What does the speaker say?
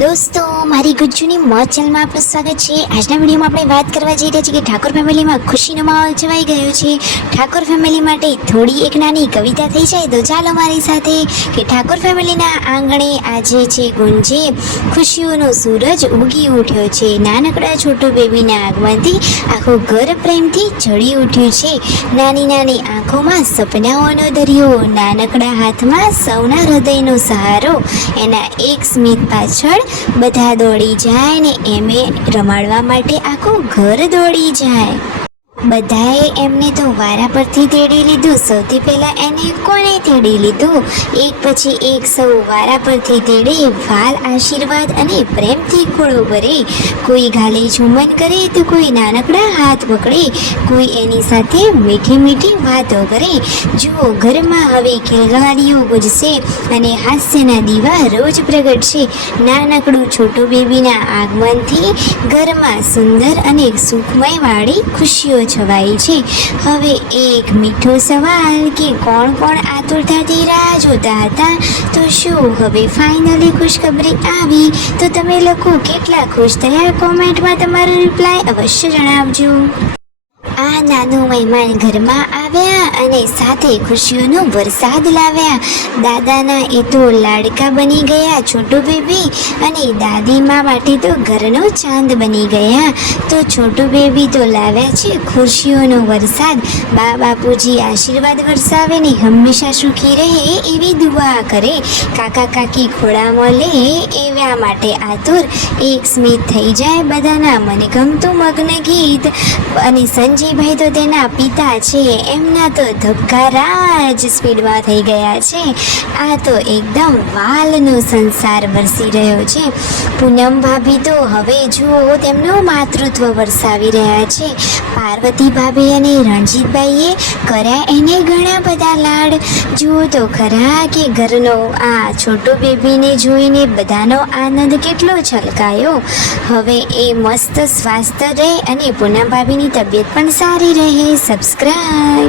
दोस्तों मारी गुज्जूनी मौज चैनल आपનું સ્વાગત છે। આજના વિડીયોમાં આપણે વાત કરવા જઈ રહ્યા છીએ કે ઠાકોર ફેમિલીમાં ખુશીનો માહોલ છવાઈ ગયો છે। ઠાકોર ફેમિલી માટે થોડી એક નાની કવિતા થઈ જાય તો ચાલો મારી સાથે કે ઠાકોર ફેમિલીના આંગણે આજે છે ગુંજે ખુશીઓનો સૂરજ ઉગી ઉઠ્યો છે। નાનકડા છોટો બેબીના આગમનથી આખું ઘર પ્રેમથી જળી ઉઠ્યું છે। નાની નાની આંખોમાં સપનાઓનો દરિયો, નાનકડા હાથમાં સૌના હૃદયનો સહારો, એના એક સ્મિત પાછળ બધા દોડી જાય ને એમે રમાડવા માટે આખું ઘર દોડી જાય। બધાએ એમને તો વારા પરથી તેડી લીધું। સૌથી પહેલાં એને કોને તેડી લીધું? એક પછી એક સૌ વારા પરથી તેડે, વાલ આશીર્વાદ અને પ્રેમથી ખોળો ભરે। કોઈ ગાલે ઝુમન કરે તો કોઈ નાનકડા હાથ પકડે, કોઈ એની સાથે મીઠી મીઠી વાતો કરે। જુઓ, ઘરમાં હવે ખેલવાડીઓ ગુજશે અને હાસ્યના દીવા રોજ પ્રગટશે। નાનકડું છોટું બેબીના આગમનથી ઘરમાં સુંદર અને સુખમય વાળી ખુશીઓ છવાઈ છે। હવે એક મીઠો સવાલ કે કોણ કોણ આતુરતાથી રાહ જોતા હતા? તો શું હવે ફાઇનલી ખુશખબરી આવી? તો તમે લોકો કેટલા ખુશ થયા કોમેન્ટમાં તમારો રિપ્લાય અવશ્ય જણાવજો। આ નાનું મહેમાન ઘરમાં આવ્યા અને સાથે ખુશીઓનો વરસાદ લાવ્યા। દાદાના એ તો લાડકા બની ગયા છોટું બેબી, અને દાદીમા માટે તો ઘરનો ચાંદ બની ગયા। તો છોટું બેબી તો લાવ્યા છે ખુશીઓનો વરસાદ। બા બાપુજી આશીર્વાદ વરસાવે ને હંમેશા સુખી રહે એવી દુઆ કરે। કાકા કાકી ખોળામાં લે એવા માટે આતુર, એક સ્મિત થઈ જાય બધાના મને ગમતું મગ્ન ગીત। અને સંજયભાઈ તો તેના પિતા છે, એમના તો ધબકારા જ સ્પીડમાં થઈ ગયા છે। આ તો એકદમ વાલનો સંસાર વરસી રહ્યો છે। પૂનમ ભાભી તો હવે જુઓ તેમનું માતૃત્વ વરસાવી રહ્યા છે। પાર્વતી ભાભી અને રણજીતભાઈએ કર્યા એને ઘણા બધા લાડ। જુઓ તો ખરા કે ઘરનો આ છોટો બેબીને જોઈને બધાનો આનંદ કેટલો છલકાયો। હવે એ મસ્ત સ્વાસ્થ્ય રહે અને પૂનમ ભાભીની તબિયત પણ સારી રહે। સબસ્ક્રાઈબ।